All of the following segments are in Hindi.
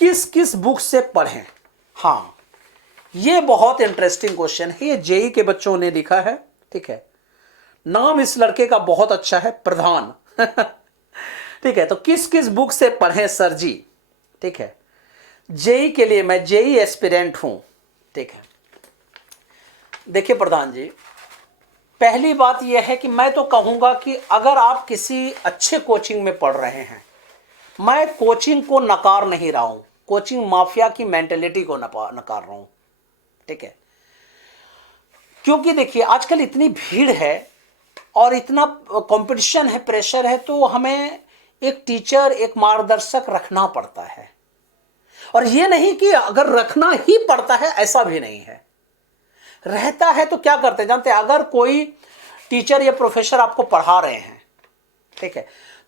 किस किस बुक से पढ़ें। हाँ, ये बहुत इंटरेस्टिंग क्वेश्चन है, ये जेई के बच्चों ने लिखा है। ठीक है, नाम इस लड़के का बहुत अच्छा है, प्रधान। ठीक है, तो किस किस बुक से पढ़ें सर जी। ठीक है, जेई के लिए, मैं जेई एस्पिरेंट हूं। ठीक है, देखिए प्रधान जी, पहली बात यह है कि मैं तो कहूंगा कि अगर आप किसी अच्छे कोचिंग में पढ़ रहे हैं, मैं कोचिंग को नकार नहीं रहा हूं, कोचिंग माफिया की मेंटेलिटी को नकार रहा हूं। ठीक है, क्योंकि देखिए आजकल इतनी भीड़ है और इतना कंपटीशन है, प्रेशर है, तो हमें एक टीचर, एक मार्गदर्शक रखना पड़ता है। और यह नहीं कि अगर रखना ही पड़ता है, ऐसा भी नहीं है, रहता है तो क्या करते हैं जानते हैं, अगर कोई टीचर या प्रोफेसर आपको पढ़ा रहे हैं, ठीक है,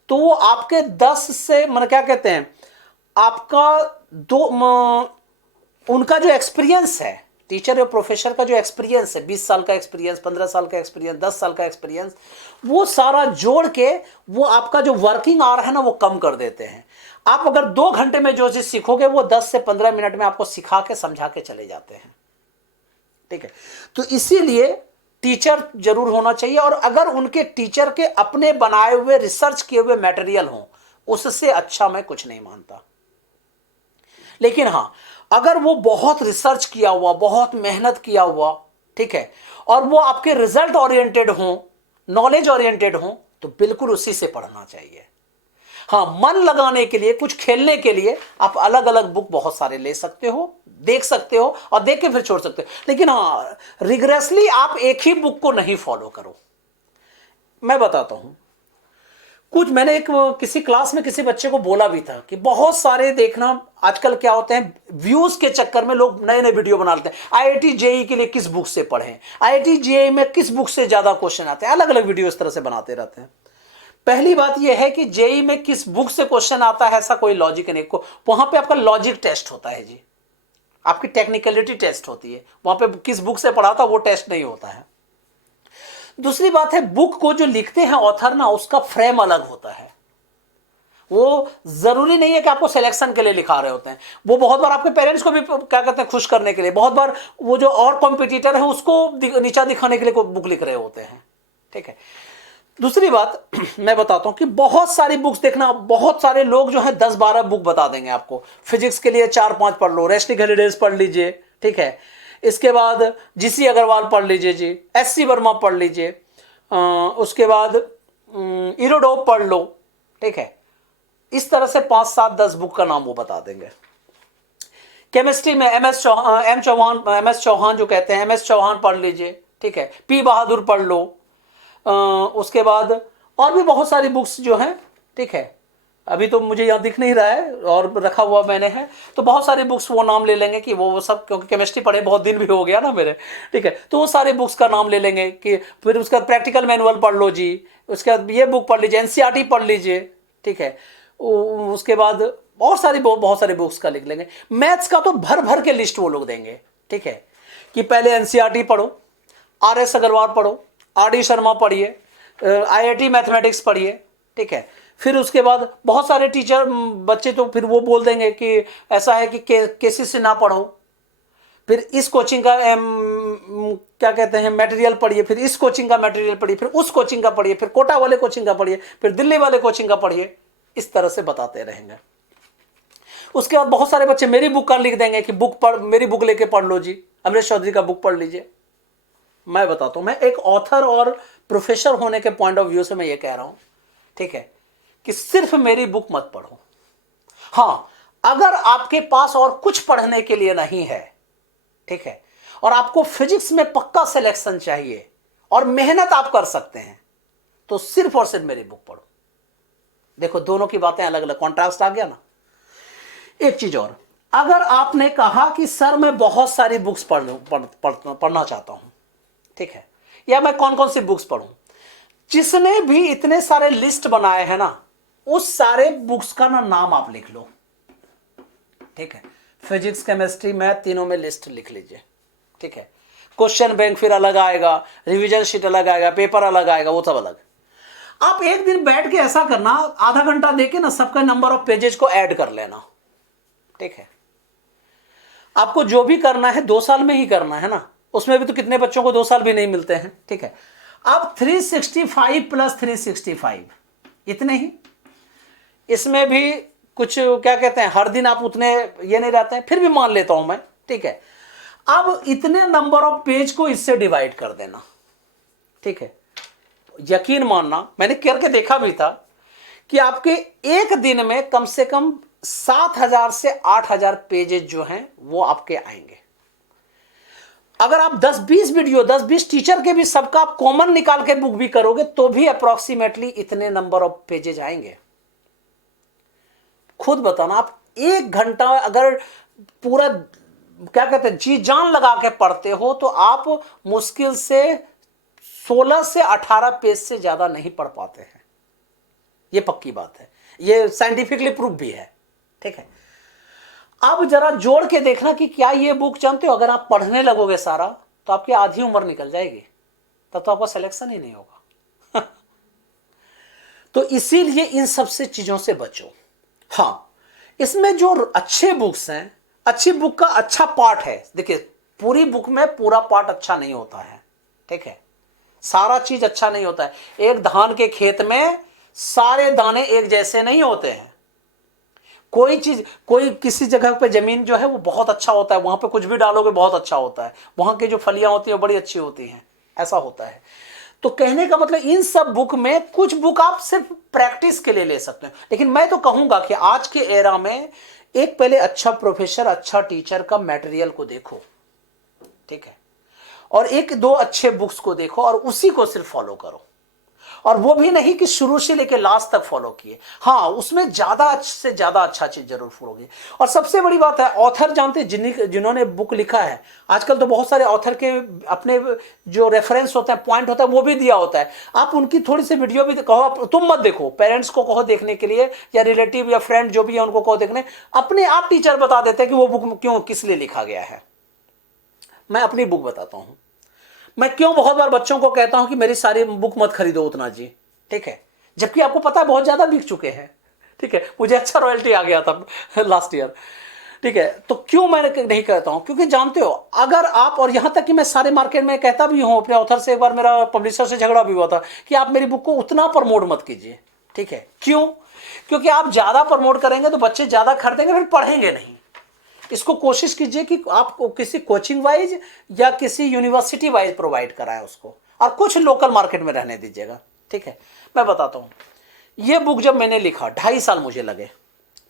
तो वो आपके 10 से मतलब क्या कहते हैं, आपका उनका जो एक्सपीरियंस है, टीचर या प्रोफेसर का जो एक्सपीरियंस है, 20 साल का एक्सपीरियंस, 15 साल का एक्सपीरियंस, 10 साल का एक्सपीरियंस, वो सारा जोड़ के वो आपका जो वर्किंग आवर है ना, वो कम कर देते हैं। आप अगर 2 घंटे में जो चीज सीखोगे, वो 10 से 15 मिनट में आपको सिखा के समझा के चले जाते हैं। ठीक है, तो इसीलिए टीचर जरूर होना चाहिए, और अगर उनके टीचर के अपने बनाए हुए रिसर्च किए हुए मटेरियल हो, उससे अच्छा मैं कुछ नहीं मानता। लेकिन हां, अगर वो बहुत रिसर्च किया हुआ, बहुत मेहनत किया हुआ, ठीक है, और वो आपके रिजल्ट ओरिएंटेड हो, नॉलेज ओरिएंटेड हो, तो बिल्कुल उसी से पढ़ना चाहिए। हाँ, मन लगाने के लिए, कुछ खेलने के लिए आप अलग अलग बुक बहुत सारे ले सकते हो, देख सकते हो, और देख के फिर छोड़ सकते हो। लेकिन हाँ, रिग्रेसली आप एक ही बुक को नहीं फॉलो करो। मैं बताता हूं, कुछ मैंने एक किसी क्लास में किसी बच्चे को बोला भी था कि बहुत सारे देखना, आजकल क्या होते हैं, व्यूज के चक्कर में लोग नए नए वीडियो बना लेते हैं। आईआईटी जेई के लिए किस बुक से पढ़ें, आईआईटी जेई में किस बुक से ज्यादा क्वेश्चन आते हैं, अलग अलग वीडियो इस तरह से बनाते रहते हैं। पहली बात यह है कि जेई में किस बुक से क्वेश्चन आता है, ऐसा कोई लॉजिक नहीं को, वहां पे आपका लॉजिक टेस्ट होता है जी, आपकी टेक्निकलिटी टेस्ट होती है, वहां पे किस बुक से पढ़ा था वो टेस्ट नहीं होता है। दूसरी बात है, बुक को जो लिखते हैं ऑथर ना, उसका फ्रेम अलग होता है। वो जरूरी नहीं है कि आपको सिलेक्शन के लिए लिखा रहे होते हैं, वो बहुत बार आपके पेरेंट्स को भी क्या कहते हैं, खुश करने के लिए, बहुत बार वो जो और कॉम्पिटिटर है उसको नीचा दिखाने के लिए बुक लिख रहे होते हैं। ठीक है, दूसरी बात मैं बताता हूं कि बहुत सारी बुक्स देखना, बहुत सारे लोग जो है 10-12 बुक बता देंगे आपको। फिजिक्स के लिए 4-5 पढ़ लो, रेस्टिक हेरिडेज पढ़ लीजिए, ठीक है, इसके बाद जीसी अग्रवाल पढ़ लीजिए जी, एससी वर्मा पढ़ लीजिए, उसके बाद इरोडोप पढ़ लो। ठीक है, इस तरह से 5-7-10 बुक का नाम वो बता देंगे। केमिस्ट्री में एम एस चौहान जो कहते हैं, एमएस चौहान पढ़ लीजिए। ठीक है, पी बहादुर पढ़ लो, उसके बाद और भी बहुत सारी बुक्स जो हैं। ठीक है, अभी तो मुझे यहाँ दिख नहीं रहा है और रखा हुआ मैंने है, तो बहुत सारी बुक्स वो नाम ले लेंगे कि वो सब, क्योंकि केमिस्ट्री पढ़े बहुत दिन भी हो गया ना मेरे। ठीक है, तो वो सारे बुक्स का नाम ले लेंगे कि फिर उसका प्रैक्टिकल मैनुअल पढ़ लो जी, उसके बाद ये बुक पढ़ लीजिए, एनसीईआरटी पढ़ लीजिए। ठीक है, उसके बाद बहुत सारी बुक्स का लिख लेंगे। मैथ्स का तो भर भर के लिस्ट वो लोग देंगे। ठीक है, कि पहले एनसीईआरटी पढ़ो, आरएस अग्रवाल पढ़ो, आरडी शर्मा पढ़िए, आईआईटी मैथमेटिक्स पढ़िए। ठीक है, फिर उसके बाद बहुत सारे टीचर बच्चे तो फिर वो बोल देंगे कि ऐसा है कि केसी से ना पढ़ो, फिर इस कोचिंग का क्या कहते हैं मटेरियल पढ़िए, फिर इस कोचिंग का मटेरियल पढ़िए, फिर उस कोचिंग का पढ़िए, फिर कोटा वाले कोचिंग का पढ़िए, फिर दिल्ली वाले कोचिंग का पढ़िए। इस तरह से बताते रहेंगे। उसके बाद बहुत सारे बच्चे मेरी बुक का लिख देंगे कि बुक पढ़, मेरी बुक लेके पढ़ लो जी, अमरीश चौधरी का बुक पढ़ लीजिए। मैं बताता हूं, मैं एक ऑथर और प्रोफेसर होने के पॉइंट ऑफ व्यू से मैं ये कह रहा हूं, ठीक है, कि सिर्फ मेरी बुक मत पढ़ो। हां, अगर आपके पास और कुछ पढ़ने के लिए नहीं है, ठीक है, और आपको फिजिक्स में पक्का सिलेक्शन चाहिए और मेहनत आप कर सकते हैं, तो सिर्फ और सिर्फ मेरी बुक पढ़ो। देखो, दोनों की बातें अलग अलग, कॉन्ट्रास्ट आ गया ना। एक चीज और, अगर आपने कहा कि सर मैं बहुत सारी बुक्स पढ़ना चाहता हूं, ठीक है, या मैं कौन कौन सी बुक्स पढ़ूं, जिसने भी इतने सारे लिस्ट बनाए हैं ना, उस सारे बुक्स का ना नाम आप लिख लो। ठीक है, फिजिक्स, केमिस्ट्री, मैथ, तीनों में लिस्ट लिख लीजिए। ठीक है, क्वेश्चन बैंक फिर अलग आएगा, रिवीजन शीट अलग आएगा, पेपर अलग आएगा, वो सब अलग। आप एक दिन बैठ के ऐसा करना, आधा घंटा देके ना सबका नंबर ऑफ पेजेस को ऐड कर लेना। ठीक है। आपको जो भी करना है 2 साल में ही करना है ना, उसमें भी तो कितने बच्चों को 2 साल भी नहीं मिलते हैं, ठीक है। अब 365 प्लस 365 इतने ही, इसमें भी कुछ क्या कहते हैं, हर दिन आप उतने ये नहीं रहते हैं, फिर भी मान लेता हूं मैं, ठीक है। अब इतने नंबर ऑफ पेज को इससे डिवाइड कर देना, ठीक है। यकीन मानना, मैंने करके देखा भी था कि आपके एक दिन में कम से कम 7,000 से 8,000 पेजेस जो हैं वो आपके आएंगे। अगर आप 10-20 वीडियो, 10-20 टीचर के भी सबका आप कॉमन निकाल के बुक भी करोगे तो भी अप्रोक्सीमेटली इतने नंबर ऑफ पेजेस आएंगे। खुद बताना, आप 1 घंटा अगर पूरा क्या कहते हैं जी जान लगा के पढ़ते हो तो आप मुश्किल से 16 से 18 पेज से ज्यादा नहीं पढ़ पाते हैं। ये पक्की बात है, ये साइंटिफिकली प्रूफ भी है, ठीक है। अब जरा जोड़ के देखना कि क्या ये बुक जानते हो, अगर आप पढ़ने लगोगे सारा तो आपकी आधी उम्र निकल जाएगी, तब तो आपका सिलेक्शन ही नहीं होगा। तो इसीलिए इन सबसे चीजों से बचो। हाँ, इसमें जो अच्छे बुक्स हैं, अच्छी बुक का अच्छा पार्ट है, देखिए पूरी बुक में पूरा पार्ट अच्छा नहीं होता है, ठीक है। सारा चीज अच्छा नहीं होता है। एक धान के खेत में सारे दाने एक जैसे नहीं होते हैं। कोई चीज, कोई किसी जगह पे जमीन जो है वो बहुत अच्छा होता है, वहां पे कुछ भी डालोगे बहुत अच्छा होता है, वहां की जो फलियां होती है बड़ी अच्छी होती हैं, ऐसा होता है। तो कहने का मतलब इन सब बुक में कुछ बुक आप सिर्फ प्रैक्टिस के लिए ले सकते हैं, लेकिन मैं तो कहूंगा कि आज के एरा में एक पहले अच्छा प्रोफेसर, अच्छा टीचर का मटेरियल को देखो, ठीक है, और 1-2 अच्छे बुक्स को देखो और उसी को सिर्फ फॉलो करो। और वो भी नहीं कि शुरू से लेकर लास्ट तक फॉलो किए, हाँ उसमें ज्यादा से ज्यादा अच्छा चीज जरूर फॉलो। और सबसे बड़ी बात है, ऑथर जानते जिन्होंने बुक लिखा है, आजकल तो बहुत सारे ऑथर के अपने जो रेफरेंस होता है, पॉइंट होता है, वो भी दिया होता है। आप उनकी थोड़ी सी वीडियो भी कहो, तुम मत देखो, पेरेंट्स को कहो देखने के लिए, या रिलेटिव या फ्रेंड जो भी है उनको कहो देखने, अपने आप टीचर बता देते हैं कि वो बुक क्यों किस लिए लिखा गया है। मैं अपनी बुक बताता हूं, मैं क्यों बहुत बार बच्चों को कहता हूं कि मेरी सारी बुक मत खरीदो उतना जी, ठीक है, जबकि आपको पता है बहुत ज्यादा बिक चुके हैं, ठीक है, मुझे अच्छा रॉयल्टी आ गया था लास्ट ईयर, ठीक है। तो क्यों मैं नहीं कहता हूं, क्योंकि जानते हो अगर आप, और यहां तक कि मैं सारे मार्केट में कहता भी हूं, अपने ऑथर से एक बार मेरा पब्लिशर से झगड़ा भी हुआ था कि आप मेरी बुक को उतना प्रमोट मत कीजिए, ठीक है। क्यों? क्योंकि आप ज्यादा प्रमोट करेंगे तो बच्चे ज्यादा खरीदेंगे, फिर पढ़ेंगे नहीं। इसको कोशिश कीजिए कि आप किसी कोचिंग वाइज या किसी यूनिवर्सिटी वाइज प्रोवाइड कराएं उसको, और कुछ लोकल मार्केट में रहने दीजिएगा, ठीक है। मैं बताता हूं, ये बुक जब मैंने लिखा 2.5 साल मुझे लगे,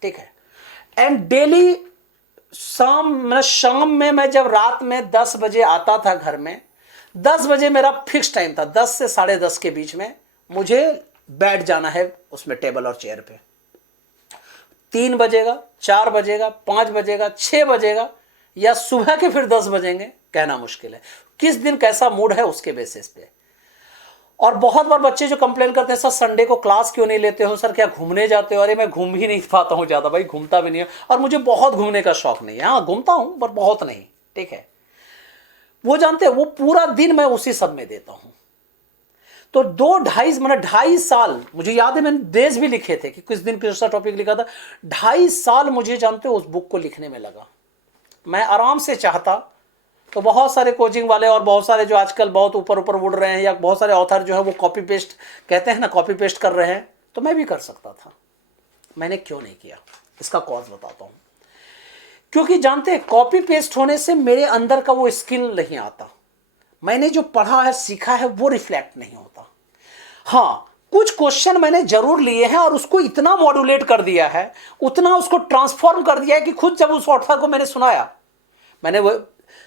ठीक है। एंड डेली शाम में मैं जब रात में 10 बजे आता था घर में, 10 बजे मेरा फिक्स टाइम था, 10 से 10:30 के बीच में मुझे बैठ जाना है उसमें टेबल और चेयर पे। 3 बजेगा, 4 बजेगा, 5 बजेगा, 6 बजेगा, या सुबह के फिर 10 बजेंगे, कहना मुश्किल है। किस दिन कैसा मूड है उसके बेसिस पे। और बहुत बार बच्चे जो कंप्लेन करते हैं, सर संडे को क्लास क्यों नहीं लेते हो, सर क्या घूमने जाते हो? अरे मैं घूम ही नहीं पाता हूं ज्यादा भाई, घूमता भी नहीं हूं, और मुझे बहुत घूमने का शौक नहीं है। हाँ घूमता हूं पर बहुत नहीं, ठीक है। वो जानते हैं, वो पूरा दिन मैं उसी सब में देता हूं। तो 2-2.5 साल मुझे याद है, मैंने डेज भी लिखे थे कि किस दिन किस टॉपिक लिखा था। 2.5 साल मुझे जानते हो उस बुक को लिखने में लगा। मैं आराम से चाहता तो बहुत सारे कोचिंग वाले और बहुत सारे जो आजकल बहुत ऊपर ऊपर उड़ रहे हैं, या बहुत सारे ऑथर जो है वो कॉपी पेस्ट कहते हैं ना, कॉपी पेस्ट कर रहे हैं, तो मैं भी कर सकता था। मैंने क्यों नहीं किया, इसका कॉज बताता हूं। क्योंकि जानते हैं कॉपी पेस्ट होने से मेरे अंदर का वो स्किल नहीं आता, मैंने जो पढ़ा है सीखा है वो रिफ्लेक्ट नहीं होता। हाँ कुछ क्वेश्चन मैंने जरूर लिए हैं और उसको इतना मॉड्यूलेट कर दिया है, उतना उसको ट्रांसफॉर्म कर दिया है कि खुद जब उस ऑथर को मैंने सुनाया, मैंने वो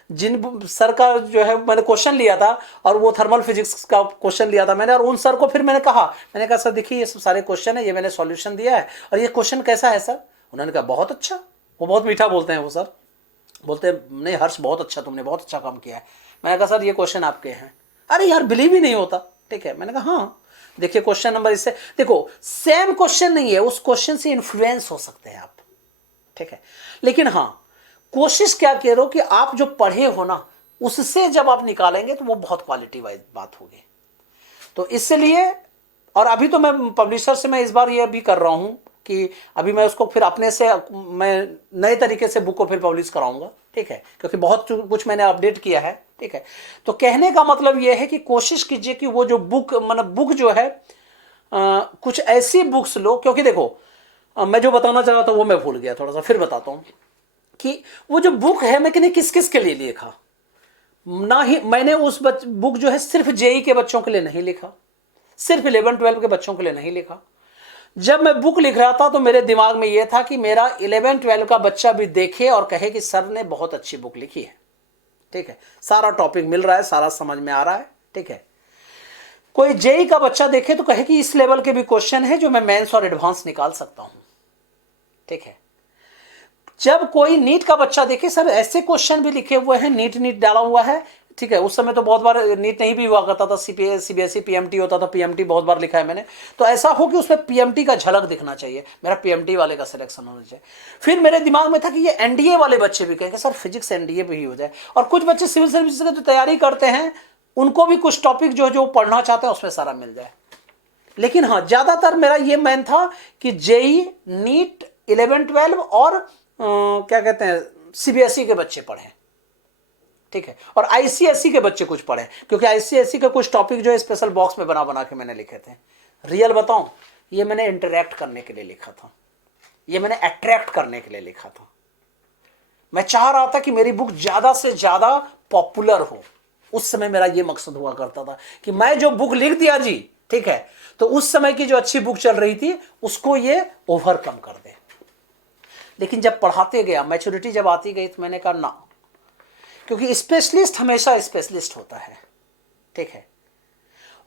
जिन सर का जो है मैंने क्वेश्चन लिया था, और वो थर्मल फिजिक्स का क्वेश्चन लिया था मैंने, और उन सर को फिर मैंने कहा सर देखिए ये सब सारे क्वेश्चन है, ये मैंने सॉल्यूशन दिया है, और ये क्वेश्चन कैसा है सर? उन्होंने कहा बहुत अच्छा। वो बहुत मीठा बोलते हैं वो सर, बोलते नहीं हर्ष बहुत अच्छा, तुमने बहुत अच्छा काम किया है। मैंने कहा सर ये क्वेश्चन आपके हैं। अरे यार बिलीव ही नहीं होता, ठीक है। मैंने कहा हाँ देखिए क्वेश्चन नंबर इससे, देखो सेम क्वेश्चन नहीं है, उस क्वेश्चन से इन्फ्लुएंस हो सकते हैं आप, ठीक है। लेकिन हाँ कोशिश क्या करो कि आप जो पढ़े हो ना उससे जब आप निकालेंगे तो वो बहुत क्वालिटी वाइज बात होगी। तो इसलिए, और अभी तो मैं पब्लिशर से मैं इस बार ये भी कर रहा हूं कि अभी मैं उसको फिर अपने से मैं नए तरीके से बुक को फिर पब्लिश कराऊंगा, ठीक है, क्योंकि बहुत कुछ मैंने अपडेट किया है, ठीक है। तो कहने का मतलब यह है कि कोशिश कीजिए कि वो जो बुक मतलब बुक जो है कुछ ऐसी बुक्स लो, क्योंकि देखो मैं जो बताना चाह रहा था वो मैं भूल गया, थोड़ा सा फिर बताता हूँ कि वो जो बुक है मैंने किस किस के लिए लिखा। ना ही मैंने उस बुक जो है सिर्फ जेई के बच्चों के लिए नहीं लिखा, सिर्फ 11-12 के बच्चों के लिए नहीं लिखा। जब मैं बुक लिख रहा था तो मेरे दिमाग में यह था कि मेरा 11-12 का बच्चा भी देखे और कहे कि सर ने बहुत अच्छी बुक लिखी है, ठीक है, सारा टॉपिक मिल रहा है, सारा समझ में आ रहा है, ठीक है। कोई जेई का बच्चा देखे तो कहे कि इस लेवल के भी क्वेश्चन है जो मैं मेंस और एडवांस निकाल सकता हूं, ठीक है। जब कोई नीट का बच्चा देखे सर ऐसे क्वेश्चन भी लिखे हुए हैं, नीट डाला हुआ है, ठीक है। उस समय तो बहुत बार नीट नहीं भी हुआ करता था, सीबीएसई पीएमटी होता था, पीएमटी बहुत बार लिखा है मैंने। तो ऐसा हो कि उसमें पीएमटी का झलक दिखना चाहिए, मेरा पीएमटी वाले का सिलेक्शन होना चाहिए। फिर मेरे दिमाग में था कि ये एनडीए वाले बच्चे भी कहेंगे सर फिजिक्स एनडीए पे ही हो जाए, और कुछ बच्चे सिविल सर्विस की जो तैयारी करते हैं उनको भी कुछ टॉपिक जो पढ़ना चाहते हैं उसमें सारा मिल जाए। लेकिन हाँ, ज्यादातर मेरा ये मैन था कि जेई, नीट, 11-12 और क्या कहते हैं सीबीएसई के बच्चे पढ़ें, ठीक है, और आईसीएसई के बच्चे कुछ पढ़ें, क्योंकि आईसीएसई के कुछ टॉपिक जो है स्पेशल बॉक्स में बना बना के मैंने लिखे थे। रियल बताऊं, ये मैंने इंटरैक्ट करने के लिए लिखा था, ये मैंने अट्रैक्ट करने के लिए लिखा था। मैं चाह रहा था कि मेरी बुक ज्यादा से ज्यादा पॉपुलर हो। उस समय मेरा ये मकसद हुआ करता था कि मैं जो बुक लिख दिया जी, ठीक है, तो उस समय की जो अच्छी बुक चल रही थी उसको ये ओवरकम कर दे। लेकिन जब पढ़ाते गया, मैच्योरिटी जब आती गई, तो मैंने कहा ना, क्योंकि स्पेशलिस्ट हमेशा स्पेशलिस्ट होता है, ठीक है।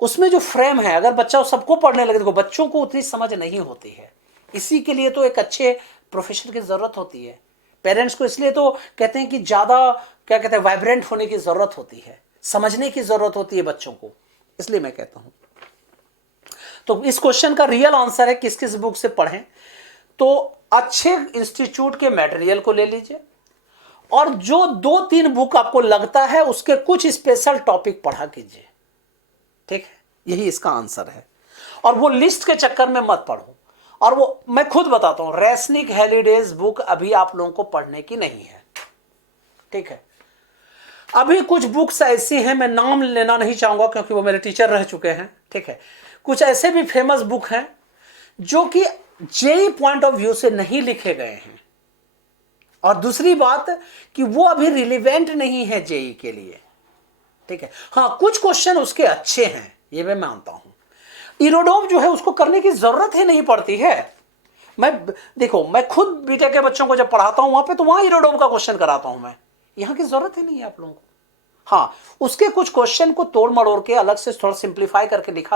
उसमें जो फ्रेम है, अगर बच्चा सबको पढ़ने लगे, देखो बच्चों को उतनी समझ नहीं होती है, इसी के लिए तो एक अच्छे प्रोफेसर की जरूरत होती है। पेरेंट्स को इसलिए तो कहते हैं कि ज्यादा क्या कहते हैं वाइब्रेंट होने की जरूरत होती है, समझने की जरूरत होती है बच्चों को, इसलिए मैं कहता हूं। तो इस क्वेश्चन का रियल आंसर है किस किस बुक से पढ़ें। तो अच्छे इंस्टीट्यूट के मटेरियल को ले लीजिए, और जो 2-3 बुक आपको लगता है उसके कुछ स्पेशल टॉपिक पढ़ा कीजिए, ठीक है, यही इसका आंसर है। और वो लिस्ट के चक्कर में मत पढ़ो। और वो मैं खुद बताता हूं, रेसनिक हेलिडेज बुक अभी आप लोगों को पढ़ने की नहीं है, ठीक है। अभी कुछ बुक्स ऐसी हैं, मैं नाम लेना नहीं चाहूंगा क्योंकि वो मेरे टीचर रह चुके हैं, ठीक है। कुछ ऐसे भी फेमस बुक हैं जो कि जेई पॉइंट ऑफ व्यू से नहीं लिखे गए हैं, और दूसरी बात कि वो अभी रिलेवेंट नहीं है जेई के लिए, ठीक है। हाँ, कुछ क्वेश्चन उसके अच्छे हैं, ये मैं मानता हूं। इरोडोव जो है उसको करने की जरूरत ही नहीं पड़ती है। मैं खुद बीटेक के बच्चों को जब पढ़ाता हूं वहां पे, तो वहां इरोडोव का क्वेश्चन कराता हूं मैं, यहां की जरूरत ही नहीं है आप लोगों को। हाँ, उसके कुछ क्वेश्चन को तोड़ मड़ोड़ के अलग से थोड़ा सिंप्लीफाई करके लिखा